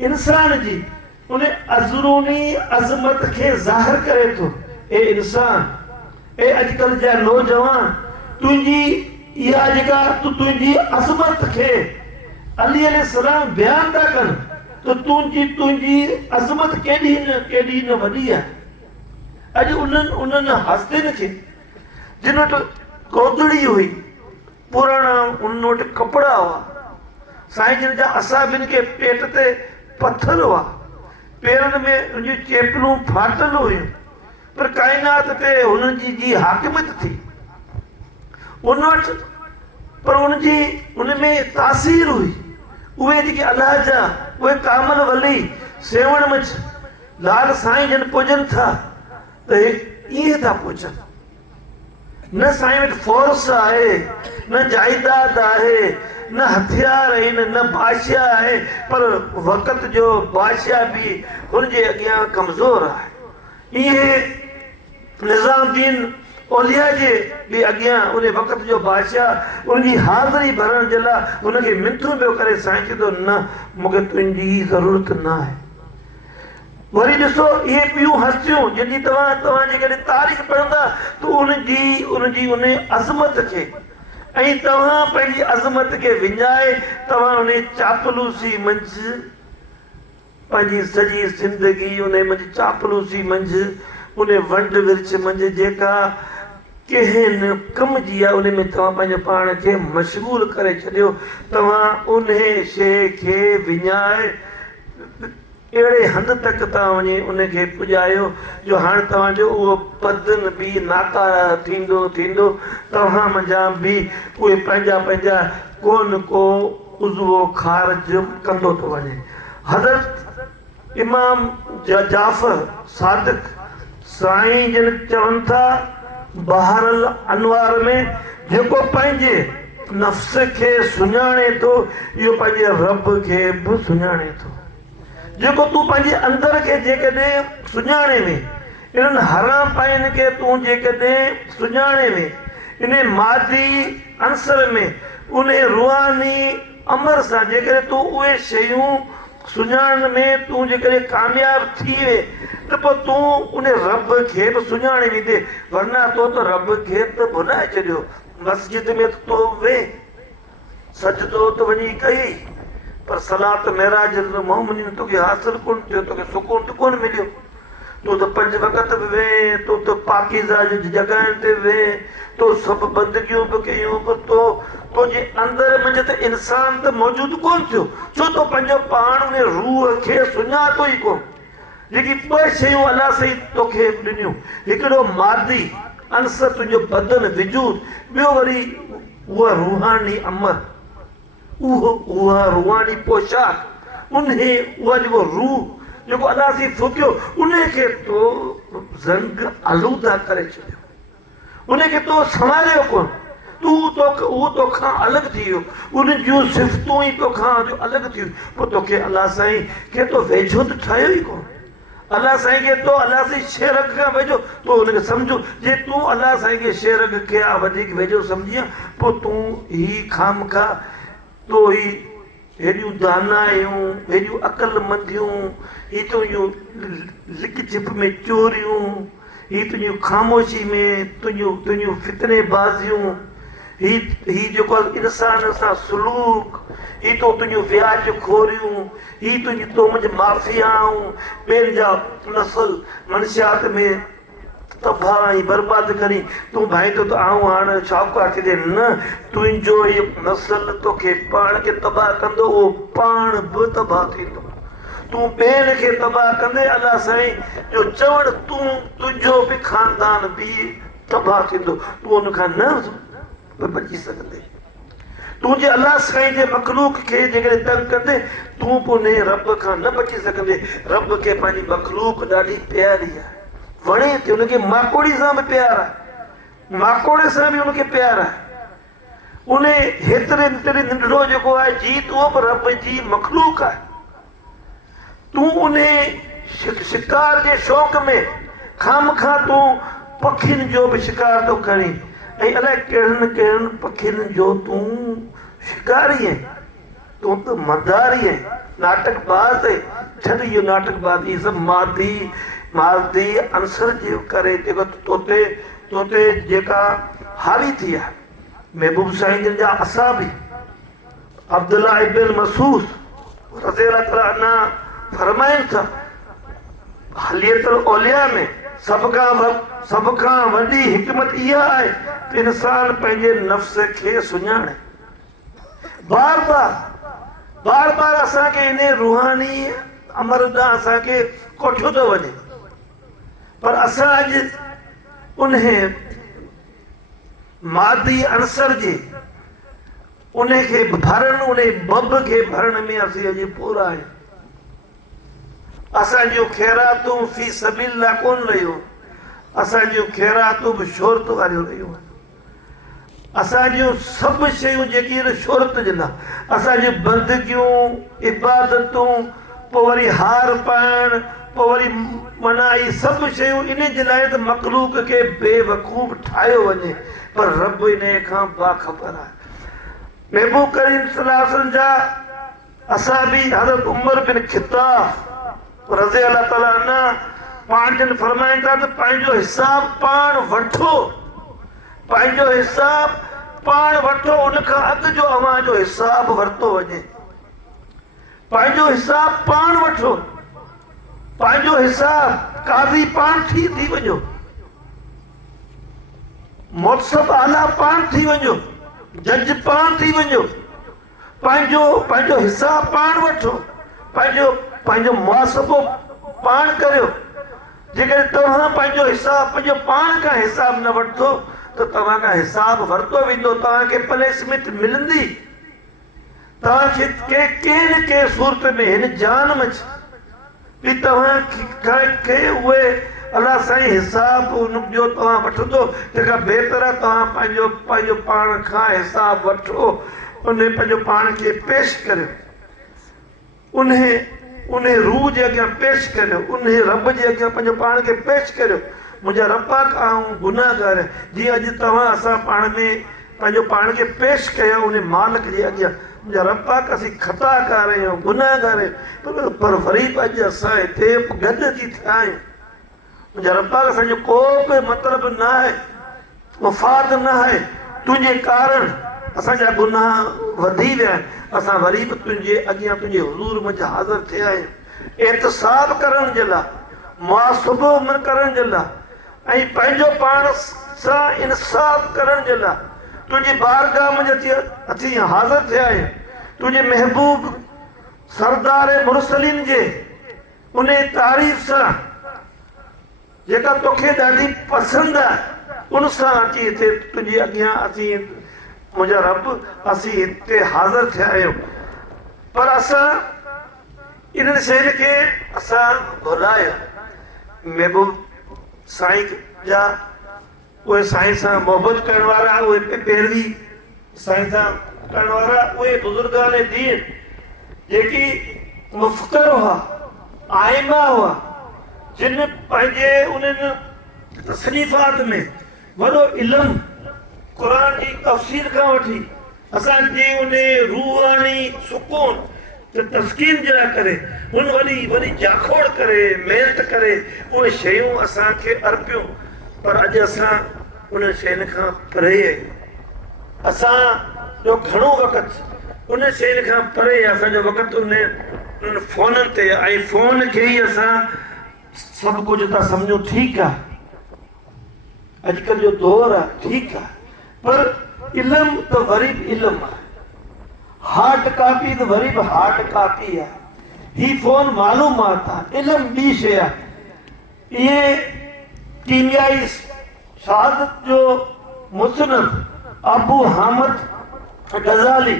इंसान जी उन अज़रूनी अज़मत के ज़ाहिर करे थो। ए इंसान ए अजकल जा नौजवान तुझी इहा जेका तुझी अज़मत के अली अलैहिस्सलाम बयान था कन तो तुझी अज़मत केडी न वडी है। अज उन्हनि हस्तिन के जिन वटि कोदड़ी हुई पुराना उन वटि कपड़ा हुआ साईं जिन जा असाबिन के पेट ते पत्थर हुआ पेरनि में उनजी चेपलूं फाटल हुयूं पर काइनात ते हुननि जी हाकिमत थी उन वटि पर उन में तासीर हुई। उहे जेके अलाह जा उहे कामल वली सेवण मच लाल साईं जिन पुजनि था त ईअं था पुजनि। न साईं वटि फोर्स आहे न जाइदाद आहे न हथियार आहिनि न बादशाह आहे पर वक़्त जो बादशाह बि हुनजे अॻियां कमज़ोर आहे। इहे निज़ामुद्दीन औलिया जे बि अॻियां उन वक़्त जो बादशाह उनजी हाज़िरी भरण जे लाइ हुनखे मिनथूं पियो करे साईं चए थो न मूंखे तुंहिंजी ज़रूरत न आहे। वरी ॾिसो इहे ॿियूं हस्तियूं जंहिंजी तव्हां जेकॾहिं तारीख़ पढ़ंदा त उनजी उन अज़मत खे ऐं तव्हां पंहिंजी अज़मत खे विञाए तव्हां उन चापलूसी मंझि पंहिंजी सॼी ज़िंदगी उन मंझि चापलूसी मंझि उन वंड विर्छ मंझि जेका कंहिं न कम जी आहे उन में तव्हां पंहिंजे पाण खे मशगूल करे छॾियो। तव्हां उन शइ खे विञाए अहिड़े हंध तक तव्हां वञी उनखे पुॼायो जो हाणे तव्हांजो उहो बदन बि नाकारा थींदो तव्हां मंझां बि उहे पंहिंजा को न को उज़वो ख़ारिज कंदो थो वञे। हज़रत इमाम जाफ़र सादिक साईं जिन चवनि था बहरल अनवार में जेको पंहिंजे नफ़्स खे सुञाणे थो इहो पंहिंजे रब खे बि सुञाणे थो। जेको तूं पंहिंजे अंदर खे जेकॾहिं सुञाणे में इन्हनि हराम पाइनि खे तूं जेकॾहिं सुञाणे में इन मादी अंसर में उन रुहानी अमर सां जेकॾहिं तूं उहे शयूं सुञाणण में तूं जेकॾहिं कामयाब थी वे त पोइ तूं उन रब खे बि सुञाणे वेंदे वरना तो त रब खे त भुलाए छॾियो। मस्जिद में तो वे सजदो त वञी कई पर सलात महराज मोहम्मद तोखे हासिल कोन थियो तोखे सुकून त कोन मिलियो। तूं त 5 वक़्त बि वेह तूं त पाकीज़ा जी जॻहियुनि ते वेह तो सभु बंदगियूं बि कयूं पर तुंहिंजे अंदर मुंहिंजे त इंसान त मौजूदु कोन थियो छो तो पंहिंजो पाण उन रूह खे सुञातो ई कोन। जेकी 2 शयूं अलाह साईं तोखे ॾिनियूं हिकिड़ो मादी अंसर तुंहिंजो बदन विजूद ॿियो वरी उहा रूहानी अमर उहा रूहानी पोशाक उहा जेको रूह जेको अलाह साईं फूकियो उनखे तो ज़ंग आलूदा करे छॾियो उनखे तो संभालियो कोन उहो तोखां अलॻि थी वियो उन जूं सिफ़तूं ई तोखां अलॻि थियूं पोइ तोखे अलाह साईं खे तो वेझो त ठाहियो ई कोन। अलाह साईं खे तो अलाह साईं शेरग खां वेझो तो हुनखे सम्झो जे तूं अलाह साईं खे शेरग खे वधीक वेझो सम्झीअ पोइ तूं ही खामखा तो ही हेॾियूं दानायूं हेॾियूं अक़लमंदियूं ही तुंहिंजूं लिक छिप में चोरियूं ही तुंहिंजियूं ख़ामोशी में तुंहिंजूं फितनेबाज़ियूं ही जेको इंसान सां सलूक ही तो तुंहिंजूं व्याज खोरियूं ही तुंहिंजी तो मुंहिंजी माफ़ियाऊं ॿियनि जा नसल मनशियात में तबाही बर्बाद करी तूं भाई तो आऊं हाणे शाहूकार खे न तुंहिंजो इहो नसल तोखे पाण खे तबाह कंदो उहो पाण बि तबाह थींदो। तूं ॿियनि खे तबाह कंदे अलाह साईं जो चवण तुंहिंजो बि ख़ानदान बि तबाह थींदो तूं उनखां न बची सघंदे। तूं जे अलाह साईं जे मखलूक खे जेकॾहिं तंग कंदे तूं बि उन रब खां न बची सघंदे। रब खे पंहिंजी मखलूक ॾाढी प्यारी आहे वणे थी उनखे माकोड़ी सां बि प्यार आहे माकोड़े सां बि उनखे प्यार आहे उन हेतिरे नंढड़ो जेको आहे जीत उहो बि रब जी मखलूक आहे। तूं उन शिकार जे शौक़ में खामखा तूं पखियुनि जो बि शिकार थो करी ऐं अलाए कहिड़नि पखियुनि जो तूं शिकारी आहीं तूं त मदारी आहीं। नाटकबाज़ छॾ इहो नाटकबाज़ इहे सभु मादी अंसर जे करे जेको तोते जेका हावी थी आहे। महबूब साईं जिन जा असाबी अब्दुल्ला इब्न मसूद रज़ियल्लाहु ताला अन्हु फरमाइनि था हलियतुल औलिया में सब खां वॾी हिकमत इहा आहे त इंसान पंहिंजे नफ़्स खे सुञाणे। बार बार असांखे इन रूहानी अमर ॾांहुं असांखे कोठियो थो वञे, पर असां अॼु उन मादी अंसर जे उन खे भरण उन बब खे भरण में असीं अॼु पूरा आहियूं। असांजूं ख़ैरातूं फी सबीलिल्लाह कोन रहियूं, असांजूं ख़ैरातूं बि शोहरत वारियूं रहियूं। असांजूं सभु शयूं जेकी आहिनि शोहरत जे लाइ, असांजूं बंदगियूं इबादतूं पोइ वरी हार पाइण पोइ वरी माना इहे सभु शयूं इन जे लाइ त मखलूक खे बेवकूफ़ ठाहियो वञे, पर रब इन खां बाख़बर आहे। महबूब करीम सल्लल्लाहु अलैहि वसल्लम जा असाबी हज़रत उमर बिन ख़ित्ताब रज़ियल्लाहु ताला अन्हु पाण जन फरमाइनि था त पंहिंजो हिसाब पाण वठो, पंहिंजो हिसाब पाण वठो, उन खां अॻु जो अव्हां जो हिसाब वरितो वञे। पंहिंजो हिसाब पाण वठो, पंहिंजो हिसाब काज़ी पाण थी वञो, मुहतसिब आला पाण थी वञो, जज पाण थी वञो। पंहिंजो हिसाब पाण वठो, पंहिंजो मुहासिबो पाण करियो। जेकर तव्हां पंहिंजो हिसाब पंहिंजो पाण खां हिसाब न वठो त तव्हां खां हिसाब वरितो वेंदो, तव्हांखे पनिशमेंट मिलंदी। तव्हांखे कंहिं न कंहिं सूरत में हिन जान में बि तव्हांखे उहे अलाह साईं हिसाब जो तव्हां वठंदो, तंहिंखां बहितर आहे तव्हां पंहिंजो पाण खां हिसाब वठो, उन पंहिंजो पाण खे पेश करियो, उन रूह जे अॻियां पेश करियो, उन रब जे अॻियां पंहिंजो पाण खे पेश करियो। मुंहिंजा रब्बा आऊं गुनाहगार, जीअं अॼु तव्हां असां पाण में पंहिंजो पाण खे पेश कयो उन मालिक जे अॻियां, मुंहिंजा रब्बा असीं ख़ताकार आहियूं, गुनाहगार आहियूं, पर वरी बि अॼु असां हिते गॾु थी थिया आहियूं। मुंहिंजा रब्बा असांजो को बि मतिलबु न आहे, मुफ़ाद न आहे, तुंहिंजे कारण असांजा गुनाह वधी विया आहिनि, असां वरी बि तुंहिंजे अॻियां तुंहिंजे हुज़ूर मंझि हाज़िर थिया आहियूं एहतिसाब करण जे लाइ, मुहासिबो करण जे लाइ ऐं पंहिंजो पाण सां इंसाफ़ करण जे लाइ तुंहिंजी बारगाह में अची हाज़िर थिया आहियूं। तुंहिंजे महबूब सरदार मुरसलीन जे उन तारीफ़ सां जेका तोखे ॾाढी पसंदि आहे, उन सां अची हिते तुंहिंजे अॻियां अची मुंहिंजा रब असीं हिते हाज़िर थिया आहियूं। पर असां इन्हनि शयुनि खे असां भुलायो। महबूब साईं जा उहे साईं सां मोहबत करण वारा, उहे पैरवी साईं सां करण वारा, उहे बुज़ुर्गान दीन जेकी मुफ़्तर हुआ, आइमा हुआ, जिन पंहिंजे उन्हनि तसनीफ़ात में वॾो इल्मु क़ुरान जी तफ़सीर खां वठी असांजी उन रूहानी सुकून तस्कीन जे लाइ करे उन वॾी जाखोड़ करे महिनत करे उहे शयूं असांखे अर्पियूं, पर अॼु असां उन शयुनि खां परे आहियूं। असांजो घणो वक़्तु उन शयुनि खां परे, असांजो वक़्तु उन फ़ोननि ते, ऐं फ़ोन खे ई असां सभु कुझु था सम्झूं। ठीकु आहे, अॼुकल्ह जो दौरु आहे, ठीकु आहे, पर इल्मु त वरी बि इल्मु आहे, हार्ड कापी त वरी बि हार्ड कापी आहे। ही फ़ोन मालूमात आहे, इल्मु ॿी शइ आहे। इहे कीमियाई शहादत जो मुसनफ़ अबू हामिद गज़ाली